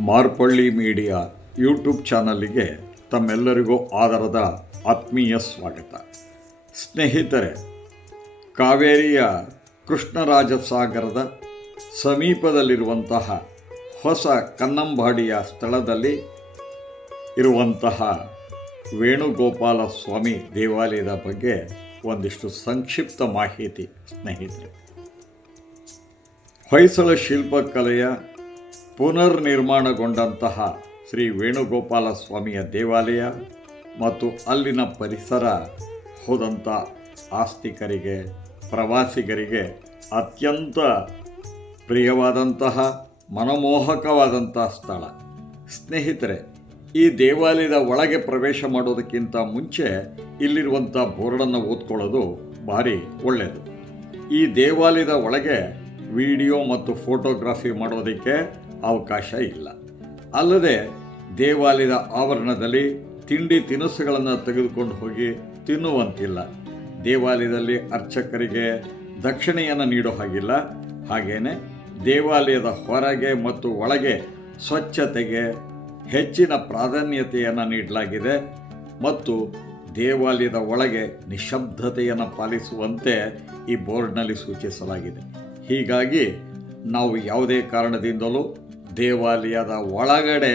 Marpalli media YouTube ಚಾನಲ್ಗೆ ತಮ್ಮೆಲ್ಲರಿಗೂ ಆದರದ ಆತ್ಮೀಯ ಸ್ವಾಗತ. ಸ್ನೇಹಿತರೆ, ಕಾವೇರಿಯ ಕೃಷ್ಣರಾಜಸಾಗರದ ಸಮೀಪದಲ್ಲಿರುವಂತಹ ಹೊಸ ಕನ್ನಂಬಾಡಿಯ ಸ್ಥಳದಲ್ಲಿ ಇರುವಂತಹ ವೇಣುಗೋಪಾಲ ಸ್ವಾಮಿ ದೇವಾಲಯದ ಬಗ್ಗೆ ಒಂದಿಷ್ಟು ಸಂಕ್ಷಿಪ್ತ ಮಾಹಿತಿ, ಸ್ನೇಹಿತರೆ. ಹೊಯ್ಸಳ ಶಿಲ್ಪಕಲೆಯ ಪುನರ್ ನಿರ್ಮಾಣಗೊಂಡಂತಹ ಶ್ರೀ ವೇಣುಗೋಪಾಲ ಸ್ವಾಮಿಯ ದೇವಾಲಯ ಮತ್ತು ಅಲ್ಲಿನ ಪರಿಸರ ಹೋದಂಥ ಆಸ್ತಿಕರಿಗೆ, ಪ್ರವಾಸಿಗರಿಗೆ ಅತ್ಯಂತ ಪ್ರಿಯವಾದಂತಹ ಮನಮೋಹಕವಾದಂಥ ಸ್ಥಳ. ಸ್ನೇಹಿತರೆ, ಈ ದೇವಾಲಯದ ಒಳಗೆ ಪ್ರವೇಶ ಮಾಡೋದಕ್ಕಿಂತ ಮುಂಚೆ ಇಲ್ಲಿರುವಂಥ ಬೋರ್ಡನ್ನು ಓದ್ಕೊಳ್ಳೋದು ಭಾರಿ ಒಳ್ಳೆಯದು ಈ ದೇವಾಲಯದ ಒಳಗೆ ವಿಡಿಯೋ ಮತ್ತು ಫೋಟೋಗ್ರಾಫಿ ಮಾಡೋದಕ್ಕೆ ಅವಕಾಶ ಇಲ್ಲ. ಅಲ್ಲದೆ ದೇವಾಲಯದ ಆವರಣದಲ್ಲಿ ತಿಂಡಿ ತಿನಿಸುಗಳನ್ನು ತೆಗೆದುಕೊಂಡು ಹೋಗಿ ತಿನ್ನುವಂತಿಲ್ಲ. ದೇವಾಲಯದಲ್ಲಿ ಅರ್ಚಕರಿಗೆ ದಕ್ಷಿಣೆಯನ್ನು ನೀಡೋ ಹಾಗಿಲ್ಲ. ಹಾಗೇನೆ ದೇವಾಲಯದ ಹೊರಗೆ ಮತ್ತು ಒಳಗೆ ಸ್ವಚ್ಛತೆಗೆ ಹೆಚ್ಚಿನ ಪ್ರಾಧಾನ್ಯತೆಯನ್ನು ನೀಡಲಾಗಿದೆ ಮತ್ತು ದೇವಾಲಯದ ಒಳಗೆ ನಿಶಬ್ದತೆಯನ್ನು ಪಾಲಿಸುವಂತೆ ಈ ಬೋರ್ಡ್ನಲ್ಲಿ ಸೂಚಿಸಲಾಗಿದೆ. ಹೀಗಾಗಿ ನಾವು ಯಾವುದೇ ಕಾರಣದಿಂದಲೂ ದೇವಾಲಯದ ಒಳಗಡೆ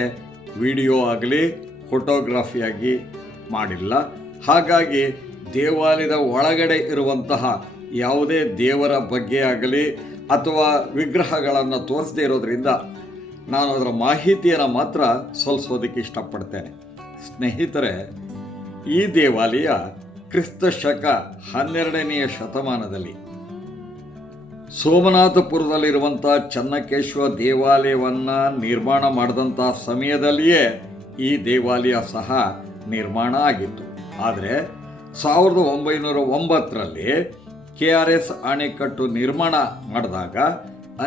ವಿಡಿಯೋ ಆಗಲಿ ಫೋಟೋಗ್ರಫಿಯಾಗಿ ಮಾಡಿಲ್ಲ. ಹಾಗಾಗಿ ದೇವಾಲಯದ ಒಳಗಡೆ ಇರುವಂತಹ ಯಾವುದೇ ದೇವರ ಬಗ್ಗೆ ಆಗಲಿ ಅಥವಾ ವಿಗ್ರಹಗಳನ್ನು ತೋರಿಸದೇ ಇರೋದ್ರಿಂದ ನಾನು ಅದರ ಮಾಹಿತಿಯನ್ನು ಮಾತ್ರ ಸಲ್ಲಿಸೋದಕ್ಕೆ ಇಷ್ಟಪಡ್ತೇನೆ. ಸ್ನೇಹಿತರೆ, ಈ ದೇವಾಲಯ ಕ್ರಿಸ್ತ ಶಕ ಹನ್ನೆರಡನೆಯ ಶತಮಾನದಲ್ಲಿ ಸೋಮನಾಥಪುರದಲ್ಲಿರುವಂಥ ಚನ್ನಕೇಶ್ವರ ದೇವಾಲಯವನ್ನು ನಿರ್ಮಾಣ ಮಾಡಿದಂಥ ಸಮಯದಲ್ಲಿಯೇ ಈ ದೇವಾಲಯ ಸಹ ನಿರ್ಮಾಣ ಆಗಿತ್ತು. ಆದರೆ ಸಾವಿರದ ಒಂಬೈನೂರ ಒಂಬತ್ತರಲ್ಲಿ ಕೆ ಆರ್ ಎಸ್ ಅಣೆಕಟ್ಟು ನಿರ್ಮಾಣ ಮಾಡಿದಾಗ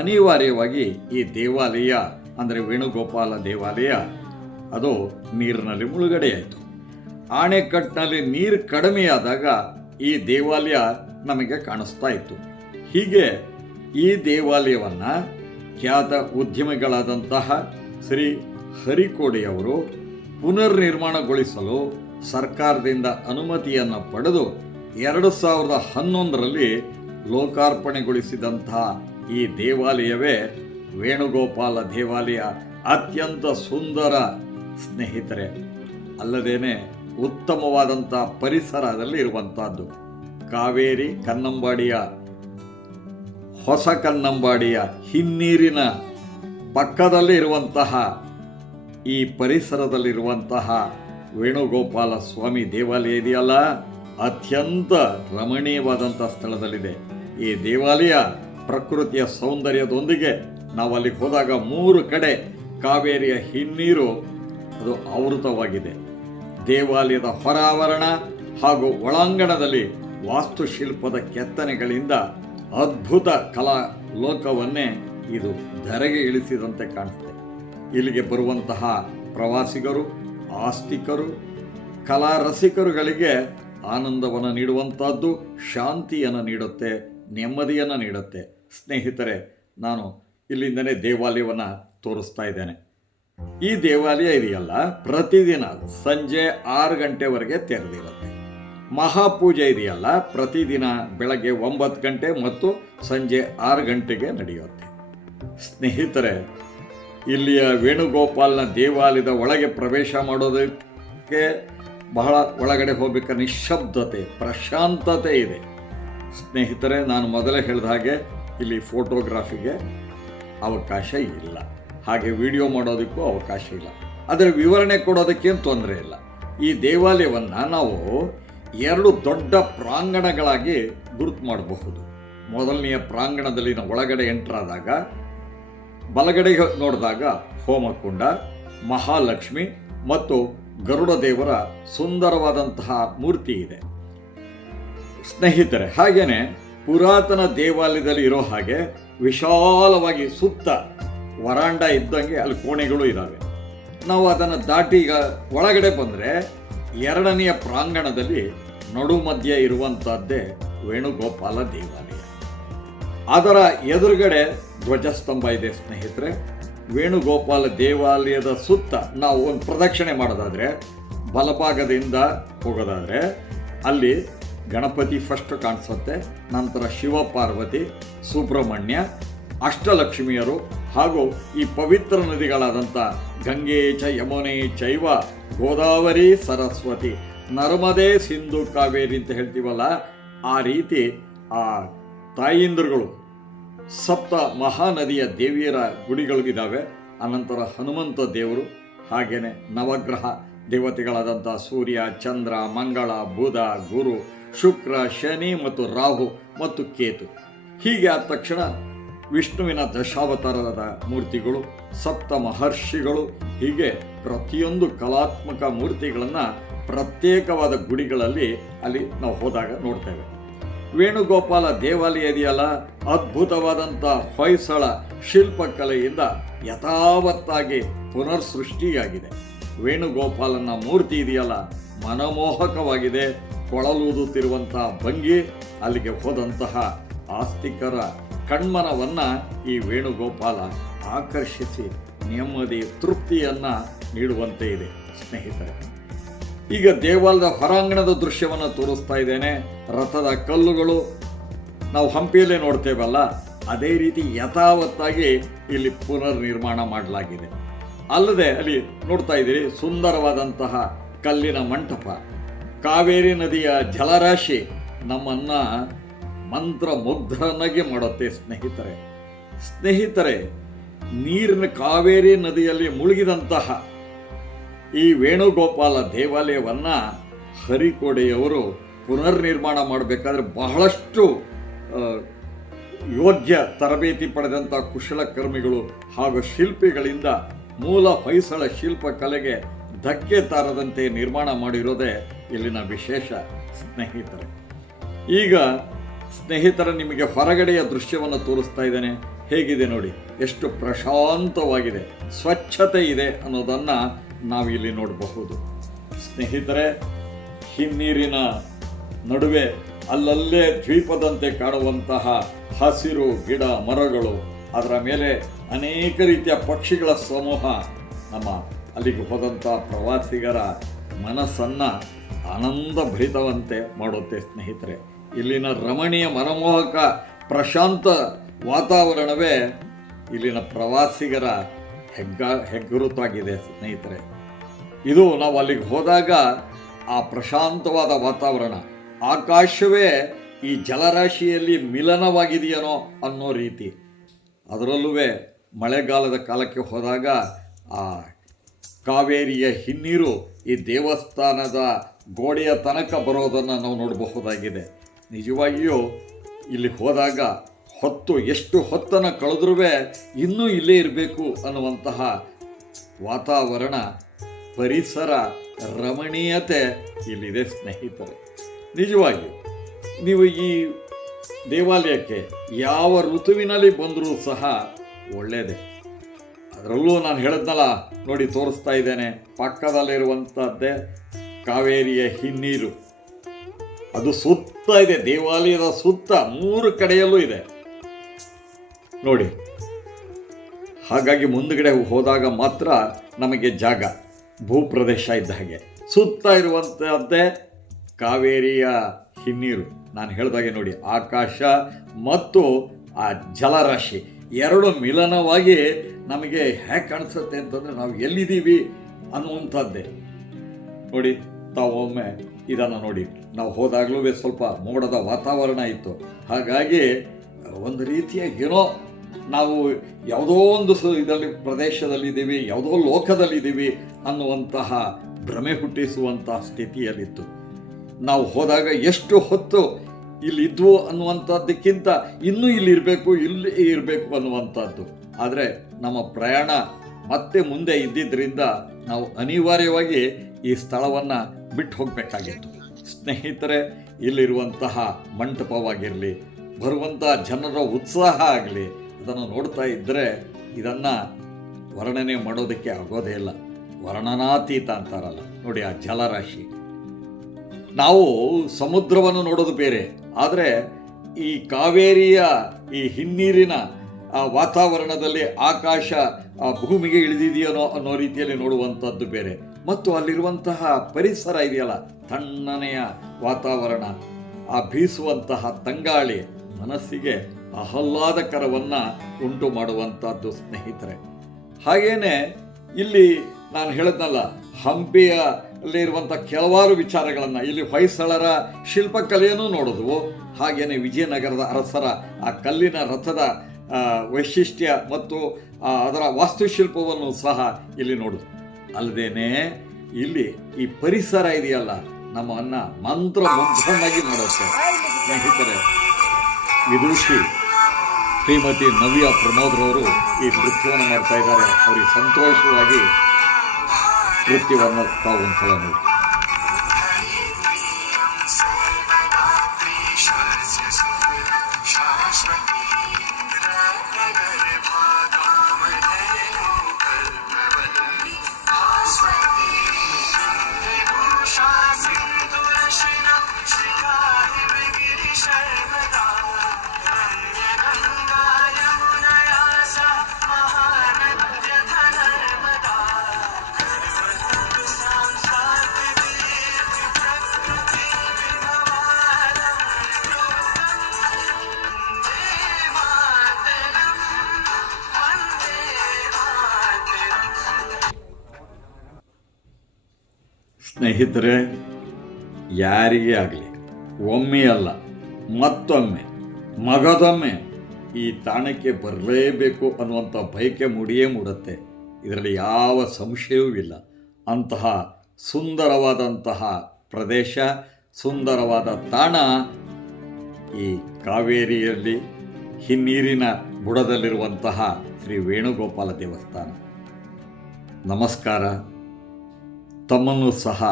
ಅನಿವಾರ್ಯವಾಗಿ ಈ ದೇವಾಲಯ, ಅಂದರೆ ವೇಣುಗೋಪಾಲ ದೇವಾಲಯ, ಅದು ನೀರಿನಲ್ಲಿ ಮುಳುಗಡೆಯಾಯಿತು. ಆಣೆಕಟ್ಟಿನಲ್ಲಿ ನೀರು ಕಡಿಮೆಯಾದಾಗ ಈ ದೇವಾಲಯ ನಮಗೆ ಕಾಣಿಸ್ತಾ ಇತ್ತು. ಹೀಗೆ ಈ ದೇವಾಲಯವನ್ನು ಖ್ಯಾತ ಉದ್ಯಮಿಗಳಾದಂತಹ ಶ್ರೀ ಹರಿಕೋಡೆಯವರು ಪುನರ್ ನಿರ್ಮಾಣಗೊಳಿಸಲು ಸರ್ಕಾರದಿಂದ ಅನುಮತಿಯನ್ನು ಪಡೆದು ಎರಡು ಸಾವಿರದ ಹನ್ನೊಂದರಲ್ಲಿ ಲೋಕಾರ್ಪಣೆಗೊಳಿಸಿದಂತಹ ಈ ದೇವಾಲಯವೇ ವೇಣುಗೋಪಾಲ ದೇವಾಲಯ. ಅತ್ಯಂತ ಸುಂದರ ಸ್ನೇಹಿತರೆ, ಅಲ್ಲದೇನೆ ಉತ್ತಮವಾದಂಥ ಪರಿಸರದಲ್ಲಿ ಇರುವಂಥದ್ದು ಕಾವೇರಿ, ಕನ್ನಂಬಾಡಿಯ ಹೊಸ ಕನ್ನಂಬಾಡಿಯ ಹಿನ್ನೀರಿನ ಪಕ್ಕದಲ್ಲಿ ಇರುವಂತಹ ಈ ಪರಿಸರದಲ್ಲಿರುವಂತಹ ವೇಣುಗೋಪಾಲ ಸ್ವಾಮಿ ದೇವಾಲಯ ಇದೆಯಲ್ಲ? ಅತ್ಯಂತ ರಮಣೀಯವಾದಂಥ ಸ್ಥಳದಲ್ಲಿದೆ. ಈ ದೇವಾಲಯ ಪ್ರಕೃತಿಯ ಸೌಂದರ್ಯದೊಂದಿಗೆ ನಾವು ಅಲ್ಲಿಗೆ ಹೋದಾಗ ಮೂರು ಕಡೆ ಕಾವೇರಿಯ ಹಿನ್ನೀರು ಅದು ಆವೃತವಾಗಿದೆ. ದೇವಾಲಯದ ಹೊರಾವರಣ ಹಾಗೂ ಒಳಾಂಗಣದಲ್ಲಿ ವಾಸ್ತುಶಿಲ್ಪದ ಕೆತ್ತನೆಗಳಿಂದ ಅದ್ಭುತ ಕಲಾ ಲೋಕವನ್ನೇ ಇದು ಧರೆಗೆ ಇಳಿಸಿದಂತೆ ಕಾಣುತ್ತೆ ಇಲ್ಲಿಗೆ ಬರುವಂತಹ ಪ್ರವಾಸಿಗರು, ಆಸ್ತಿಕರು ಕಲಾ ರಸಿಕರುಗಳಿಗೆ ಆನಂದವನ್ನು ನೀಡುವಂಥದ್ದು, ಶಾಂತಿಯನ್ನು ನೀಡುತ್ತೆ, ನೆಮ್ಮದಿಯನ್ನು ನೀಡುತ್ತೆ. ಸ್ನೇಹಿತರೆ, ನಾನು ಇಲ್ಲಿಂದಲೇ ದೇವಾಲಯವನ್ನು ತೋರಿಸ್ತಾ ಇದ್ದೇನೆ. ಈ ದೇವಾಲಯ ಇದೆಯಲ್ಲ, ಪ್ರತಿದಿನ ಸಂಜೆ ಆರು ಗಂಟೆವರೆಗೆ ತೆರೆದಿರುತ್ತೆ. ಮಹಾಪೂಜೆ ಇದೆಯಲ್ಲ, ಪ್ರತಿದಿನ ಬೆಳಗ್ಗೆ ಒಂಬತ್ತು ಗಂಟೆ ಮತ್ತು ಸಂಜೆ ಆರು ಗಂಟೆಗೆ ನಡೆಯುತ್ತೆ. ಸ್ನೇಹಿತರೆ, ಇಲ್ಲಿಯ ವೇಣುಗೋಪಾಲ್ನ ದೇವಾಲಯದ ಒಳಗೆ ಪ್ರವೇಶ ಮಾಡೋದಕ್ಕೆ ಬಹಳ ಒಳಗಡೆ ಹೋಗಬೇಕಾದ ನಿಶ್ಶಬ್ದತೆ, ಪ್ರಶಾಂತತೆ ಇದೆ. ಸ್ನೇಹಿತರೆ, ನಾನು ಮೊದಲೇ ಹೇಳಿದ ಹಾಗೆ ಇಲ್ಲಿ ಫೋಟೋಗ್ರಾಫಿಗೆ ಅವಕಾಶ ಇಲ್ಲ. ಹಾಗೆ ವಿಡಿಯೋ ಮಾಡೋದಕ್ಕೂ ಅವಕಾಶ ಇಲ್ಲ. ಅದರ ವಿವರಣೆ ಕೊಡೋದಕ್ಕೇನು ತೊಂದರೆ ಇಲ್ಲ. ಈ ದೇವಾಲಯವನ್ನು ನಾವು ಎರಡು ದೊಡ್ಡ ಪ್ರಾಂಗಣಗಳಾಗಿ ಗುರುತು ಮಾಡಬಹುದು. ಮೊದಲನೆಯ ಪ್ರಾಂಗಣದಲ್ಲಿ ನಾವು ಒಳಗಡೆ ಎಂಟ್ರಾದಾಗ ಬಲಗಡೆಗೆ ನೋಡಿದಾಗ ಹೋಮಕುಂಡ, ಮಹಾಲಕ್ಷ್ಮಿ ಮತ್ತು ಗರುಡ ದೇವರ ಸುಂದರವಾದಂತಹ ಮೂರ್ತಿ ಇದೆ. ಸ್ನೇಹಿತರೆ, ಹಾಗೇನೆ ಪುರಾತನ ದೇವಾಲಯದಲ್ಲಿ ಇರೋ ಹಾಗೆ ವಿಶಾಲವಾಗಿ ಸುತ್ತ ವರಾಂಡ ಇದ್ದಂಗೆ ಅಲ್ಲಿ ಕೋಣೆಗಳು ಇದ್ದಾವೆ ನಾವು ಅದನ್ನು ದಾಟಿ ಒಳಗಡೆ ಬಂದರೆ ಎರಡನೆಯ ಪ್ರಾಂಗಣದಲ್ಲಿ ನಡು ಮಧ್ಯ ಇರುವಂತಹದ್ದೇ ವೇಣುಗೋಪಾಲ ದೇವಾಲಯ. ಅದರ ಎದುರುಗಡೆ ಧ್ವಜಸ್ತಂಭ ಇದೆ ಸ್ನೇಹಿತರೆ. ವೇಣುಗೋಪಾಲ ದೇವಾಲಯದ ಸುತ್ತ ನಾವು ಒಂದು ಪ್ರದಕ್ಷಿಣೆ ಮಾಡೋದಾದರೆ, ಬಲಭಾಗದಿಂದ ಹೋಗೋದಾದರೆ, ಅಲ್ಲಿ ಗಣಪತಿ ಫಸ್ಟ್ ಕಾಣಿಸುತ್ತೆ, ನಂತರ ಶಿವ ಪಾರ್ವತಿ ಸುಬ್ರಹ್ಮಣ್ಯ, ಅಷ್ಟಲಕ್ಷ್ಮಿಯರು ಹಾಗೂ ಈ ಪವಿತ್ರ ನದಿಗಳಾದಂಥ ಗಂಗೆ ಚ ಯಮುನೆ ಚೈವ ಗೋದಾವರಿ ಸರಸ್ವತಿ ನರ್ಮದೆ ಸಿಂಧು ಕಾವೇರಿ ಅಂತ ಹೇಳ್ತೀವಲ್ಲ, ಆ ರೀತಿ ಆ ತಾಯಿಂದ್ರಗಳು ಸಪ್ತ ಮಹಾನದಿಯ ದೇವಿಯರ ಗುಡಿಗಳಿದ್ದಾವೆ ಅನಂತರ ಹನುಮಂತ ದೇವರು ಹಾಗೆಯೇ ನವಗ್ರಹ ದೇವತೆಗಳಾದಂಥ ಸೂರ್ಯ, ಚಂದ್ರ, ಮಂಗಳ, ಬುಧ, ಗುರು, ಶುಕ್ರ, ಶನಿ ಮತ್ತು ರಾಹು ಮತ್ತು ಕೇತು. ಹೀಗೆ ಆದ ತಕ್ಷಣ ವಿಷ್ಣುವಿನ ದಶಾವತಾರದ ಮೂರ್ತಿಗಳು ಸಪ್ತ ಮಹರ್ಷಿಗಳು ಹೀಗೆ ಪ್ರತಿಯೊಂದು ಕಲಾತ್ಮಕ ಮೂರ್ತಿಗಳನ್ನು ಪ್ರತ್ಯೇಕವಾದ ಗುಡಿಗಳಲ್ಲಿ ಅಲ್ಲಿ ನಾವು ಹೋದಾಗ ನೋಡ್ತೇವೆ. ವೇಣುಗೋಪಾಲ ದೇವಾಲಯ ಇದೆಯಲ್ಲ ಅದ್ಭುತವಾದಂಥ ಹೊಯ್ಸಳ ಶಿಲ್ಪಕಲೆಯಿಂದ ಯಥಾವತ್ತಾಗಿ ಪುನರ್ ಸೃಷ್ಟಿಯಾಗಿದೆ ವೇಣುಗೋಪಾಲನ ಮೂರ್ತಿ ಇದೆಯಲ್ಲ, ಮನಮೋಹಕವಾಗಿದೆ ಕೊಳಲೂದುತ್ತಿರುವಂತಹ ಭಂಗಿ, ಅಲ್ಲಿಗೆ ಹೋದಂತಹ ಆಸ್ತಿಕರ ಕಣ್ಮನವನ್ನ ಈ ವೇಣುಗೋಪಾಲ ಆಕರ್ಷಿಸಿ ನೆಮ್ಮದಿ, ತೃಪ್ತಿಯನ್ನ ನೀಡುವಂತೆ ಇದೆ, ಸ್ನೇಹಿತರೆ. ಈಗ ದೇವಾಲಯದ ಹೊರಾಂಗಣದ ದೃಶ್ಯವನ್ನು ತೋರಿಸ್ತಾ ಇದ್ದೇನೆ. ರಥದ ಕಲ್ಲುಗಳು ನಾವು ಹಂಪಿಯಲ್ಲೇ ನೋಡ್ತೇವಲ್ಲ, ಅದೇ ರೀತಿ ಯಥಾವತ್ತಾಗಿ ಇಲ್ಲಿ ಪುನರ್ ನಿರ್ಮಾಣ ಮಾಡಲಾಗಿದೆ. ಅಲ್ಲದೆ ಅಲ್ಲಿ ನೋಡ್ತಾ ಇದ್ದೀರಿ, ಸುಂದರವಾದಂತಹ ಕಲ್ಲಿನ ಮಂಟಪ. ಕಾವೇರಿ ನದಿಯ ಜಲರಾಶಿ ನಮ್ಮನ್ನ ಮಂತ್ರ ಮುಗ್ಧನಾಗಿ ಮಾಡುತ್ತೆ ಸ್ನೇಹಿತರೆ. ಸ್ನೇಹಿತರೆ, ನೀರಿನ ಕಾವೇರಿ ನದಿಯಲ್ಲಿ ಮುಳುಗಿದಂತಹ ಈ ವೇಣುಗೋಪಾಲ ದೇವಾಲಯವನ್ನ ಹರಿಕೋಡೆಯವರು ಪುನರ್ನಿರ್ಮಾಣ ಮಾಡಬೇಕಾದ್ರೆ ಬಹಳಷ್ಟು ಯೋಗ್ಯ ತರಬೇತಿ ಪಡೆದಂಥ ಕುಶಲಕರ್ಮಿಗಳು ಹಾಗೂ ಶಿಲ್ಪಿಗಳಿಂದ ಮೂಲ ಹೊಯ್ಸಳ ಶಿಲ್ಪಕಲೆಗೆ ಧಕ್ಕೆ ತಾರದಂತೆ ನಿರ್ಮಾಣ ಮಾಡಿರೋದೇ ಇಲ್ಲಿನ ವಿಶೇಷ ಸ್ನೇಹಿತರೆ. ಈಗ ಸ್ನೇಹಿತರ, ನಿಮಗೆ ಹೊರಗಡೆಯ ದೃಶ್ಯವನ್ನು ತೋರಿಸ್ತಾ ಇದ್ದೇನೆ. ಹೇಗಿದೆ ನೋಡಿ, ಎಷ್ಟು ಪ್ರಶಾಂತವಾಗಿದೆ, ಸ್ವಚ್ಛತೆ ಇದೆ ಅನ್ನೋದನ್ನು ನಾವಿಲ್ಲಿ ನೋಡಬಹುದು. ಸ್ನೇಹಿತರೆ, ಹಿನ್ನೀರಿನ ನಡುವೆ ಅಲ್ಲಲ್ಲೇ ದ್ವೀಪದಂತೆ ಕಾಣುವಂತಹ ಹಸಿರು ಗಿಡ ಮರಗಳು, ಅದರ ಮೇಲೆ ಅನೇಕ ರೀತಿಯ ಪಕ್ಷಿಗಳ ಸಮೂಹ ನಮ್ಮ ಅಲ್ಲಿಗೆ ಹೋದಂಥ ಪ್ರವಾಸಿಗರ ಮನಸ್ಸನ್ನು ಆನಂದ ಭರಿತವಂತೆ ಮಾಡುತ್ತೆ ಸ್ನೇಹಿತರೆ. ಇಲ್ಲಿನ ರಮಣೀಯ ಮನಮೋಹಕ ಪ್ರಶಾಂತ ವಾತಾವರಣವೇ ಇಲ್ಲಿನ ಪ್ರವಾಸಿಗರ ಹೆಗ್ಗ ಹೆಗ್ಗುರುತಾಗಿದೆ ಸ್ನೇಹಿತರೆ. ಇದು ನಾವು ಅಲ್ಲಿಗೆ ಹೋದಾಗ ಆ ಪ್ರಶಾಂತವಾದ ವಾತಾವರಣ, ಆಕಾಶವೇ ಈ ಜಲರಾಶಿಯಲ್ಲಿ ಮಿಲನವಾಗಿದೆಯೇನೋ ಅನ್ನೋ ರೀತಿ. ಅದರಲ್ಲೂ ಮಳೆಗಾಲದ ಕಾಲಕ್ಕೆ ಹೋದಾಗ ಆ ಕಾವೇರಿಯ ಹಿನ್ನೀರು ಈ ದೇವಸ್ಥಾನದ ಗೋಡೆಯ ತನಕ ಬರೋದನ್ನು ನಾವು ನೋಡಬಹುದಾಗಿದೆ. ನಿಜವಾಗಿಯೂ ಇಲ್ಲಿ ಹೋದಾಗ ಹೊತ್ತು ಎಷ್ಟು ಹೊತ್ತನ್ನು ಕಳೆದ್ರೂ ಇನ್ನೂ ಇಲ್ಲೇ ಇರಬೇಕು ಅನ್ನುವಂತಹ ವಾತಾವರಣ, ಪರಿಸರ, ರಮಣೀಯತೆ ಇಲ್ಲಿದೆ ಸ್ನೇಹಿತರೆ. ನಿಜವಾಗಿ ನೀವು ಈ ದೇವಾಲಯಕ್ಕೆ ಯಾವ ಋತುವಿನಲ್ಲಿ ಬಂದರೂ ಸಹ ಒಳ್ಳೆಯದೇ. ಅದರಲ್ಲೂ ನಾನು ಹೇಳಿದ್ನಲ್ಲ, ನೋಡಿ ತೋರಿಸ್ತಾ ಇದ್ದೇನೆ ಪಕ್ಕದಲ್ಲಿರುವಂಥದ್ದೇ ಕಾವೇರಿಯ ಹಿನ್ನೀರು. ಅದು ಸುತ್ತ ಇದೆ, ದೇವಾಲಯದ ಸುತ್ತ ಮೂರು ಕಡೆಯಲ್ಲೂ ಇದೆ. ನೋಡಿ, ಹಾಗಾಗಿ ಮುಂದುಗಡೆ ಹೋದಾಗ ಮಾತ್ರ ನಮಗೆ ಜಾಗ, ಭೂಪ್ರದೇಶ ಇದ್ದ ಹಾಗೆ. ಸುತ್ತ ಇರುವಂಥದ್ದೇ ಕಾವೇರಿಯ ಹಿನ್ನೀರು. ನಾನು ಹೇಳಿದಾಗೆ ನೋಡಿ, ಆಕಾಶ ಮತ್ತು ಆ ಜಲರಾಶಿ ಎರಡು ಮಿಲನವಾಗಿ ನಮಗೆ ಹೇಗೆ ಕಾಣಿಸುತ್ತೆ ಅಂತಂದರೆ ನಾವು ಎಲ್ಲಿದ್ದೀವಿ ಅನ್ನುವಂಥದ್ದೇ. ನೋಡಿ, ತಾವೊಮ್ಮೆ ಇದನ್ನು ನೋಡಿ. ನಾವು ಹೋದಾಗಲೂ ಸ್ವಲ್ಪ ಮೋಡದ ವಾತಾವರಣ ಇತ್ತು. ಹಾಗಾಗಿ ಒಂದು ರೀತಿಯ ಏನೋ ನಾವು ಯಾವುದೋ ಒಂದು ಸ- ಇದರಲ್ಲಿ ಪ್ರದೇಶದಲ್ಲಿದ್ದೀವಿ, ಯಾವುದೋ ಲೋಕದಲ್ಲಿದ್ದೀವಿ ಅನ್ನುವಂತಹ ಭ್ರಮೆ ಹುಟ್ಟಿಸುವಂತಹ ಸ್ಥಿತಿಯಲ್ಲಿತ್ತು. ನಾವು ಹೋದಾಗ ಎಷ್ಟು ಹೊತ್ತು ಇಲ್ಲಿದ್ವು ಅನ್ನುವಂಥದ್ದಕ್ಕಿಂತ ಇನ್ನೂ ಇಲ್ಲಿ ಇರಬೇಕು ಇಲ್ಲಿ ಇರಬೇಕು ಅನ್ನುವಂಥದ್ದು. ಆದರೆ ನಮ್ಮ ಪ್ರಯಾಣ ಮತ್ತೆ ಮುಂದೆ ಇದ್ದಿದ್ದರಿಂದ ನಾವು ಅನಿವಾರ್ಯವಾಗಿ ಈ ಸ್ಥಳವನ್ನು ಬಿಟ್ಟು ಹೋಗಬೇಕಾಗಿತ್ತು. ಸ್ನೇಹಿತರೆ, ಇಲ್ಲಿರುವಂತಹ ಮಂಟಪವಾಗಿರಲಿ ಬರುವಂತಹ ಜನರ ಉತ್ಸಾಹ ಆಗಲಿ, ಅದನ್ನು ನೋಡ್ತಾ ಇದ್ದರೆ ಇದನ್ನು ವರ್ಣನೆ ಮಾಡೋದಕ್ಕೆ ಆಗೋದೇ ಇಲ್ಲ. ವರ್ಣನಾತೀತ ಅಂತಾರಲ್ಲ, ನೋಡಿ ಆ ಜಲರಾಶಿ. ನಾವು ಸಮುದ್ರವನ್ನು ನೋಡೋದು ಬೇರೆ, ಆದರೆ ಈ ಕಾವೇರಿಯ ಈ ಹಿನ್ನೀರಿನ ಆ ವಾತಾವರಣದಲ್ಲಿ ಆಕಾಶ ಆ ಭೂಮಿಗೆ ಇಳಿದಿದೆಯೋ ಅನ್ನೋ ರೀತಿಯಲ್ಲಿ ನೋಡುವಂಥದ್ದು ಬೇರೆ. ಮತ್ತು ಅಲ್ಲಿರುವಂತಹ ಪರಿಸರ ಇದೆಯಲ್ಲ, ತಣ್ಣನೆಯ ವಾತಾವರಣ, ಆ ಬೀಸುವಂತಹ ತಂಗಾಳಿ ಮನಸ್ಸಿಗೆ ಆಹ್ಲಾದಕರವನ್ನು ಉಂಟು ಮಾಡುವಂಥದ್ದು ಸ್ನೇಹಿತರೆ. ಹಾಗೇನೆ ಇಲ್ಲಿ ನಾನು ಹೇಳಿದ್ನಲ್ಲ ಹಂಪಿಯ ಅಲ್ಲಿರುವಂಥ ಕೆಲವಾರು ವಿಚಾರಗಳನ್ನು, ಇಲ್ಲಿ ಹೊಯ್ಸಳರ ಶಿಲ್ಪಕಲೆಯನ್ನು ನೋಡಿದ್ವು. ಹಾಗೆಯೇ ವಿಜಯನಗರದ ಅರಸರ ಆ ಕಲ್ಲಿನ ರಥದ ವೈಶಿಷ್ಟ್ಯ ಮತ್ತು ಅದರ ವಾಸ್ತುಶಿಲ್ಪವನ್ನು ಸಹ ಇಲ್ಲಿ ನೋಡಿದ್ವು ಅಲ್ಲದೇನೆ ಇಲ್ಲಿ ಈ ಪರಿಸರ ಇದೆಯಲ್ಲ ನಮ್ಮನ್ನ ಮಂತ್ರ ಮುಗ್ಧನಾಗಿ ಮಾಡುತ್ತೆ. ಸ್ನೇಹಿತರೆ, ವಿದೂಷಿ ಶ್ರೀಮತಿ ನವ್ಯ ಪ್ರಮೋದ್ರವರು ಈ ನೃತ್ಯವನ್ನು ಮಾಡ್ತಾ ಇದ್ದಾರೆ. ಅವರಿಗೆ ಸಂತೋಷವಾಗಿ ನೃತ್ಯವನ್ನು ತಾವು ಒಂದ್ಸಲ ನೋಡಿ ಸ್ನೇಹಿತರೆ, ಯಾರಿಗೇ ಆಗಲಿ, ಒಮ್ಮೆ ಅಲ್ಲ, ಮತ್ತೊಮ್ಮೆ, ಮಗದೊಮ್ಮೆ ಈ ತಾಣಕ್ಕೆ ಬರಲೇಬೇಕು ಅನ್ನುವಂಥ ಬಯಕೆ ಮೂಡಿಯೇ ಮೂಡುತ್ತೆ. ಇದರಲ್ಲಿ ಯಾವ ಸಂಶಯವೂ ಇಲ್ಲ. ಅಂತಹ ಸುಂದರವಾದಂತಹ ಪ್ರದೇಶ, ಸುಂದರವಾದ ತಾಣ ಈ ಕಾವೇರಿಯಲ್ಲಿ, ಹಿನ್ನೀರಿನ ಬುಡದಲ್ಲಿರುವಂತಹ ಶ್ರೀ ವೇಣುಗೋಪಾಲ ದೇವಸ್ಥಾನ. ನಮಸ್ಕಾರ. ತಮ್ಮನ್ನು ಸಹ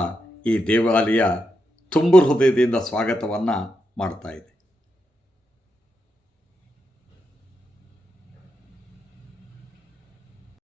ಈ ದೇವಾಲಯ ತುಂಬು ಹೃದಯದಿಂದ ಸ್ವಾಗತವನ್ನು ಮಾಡ್ತಾ ಇದೆ.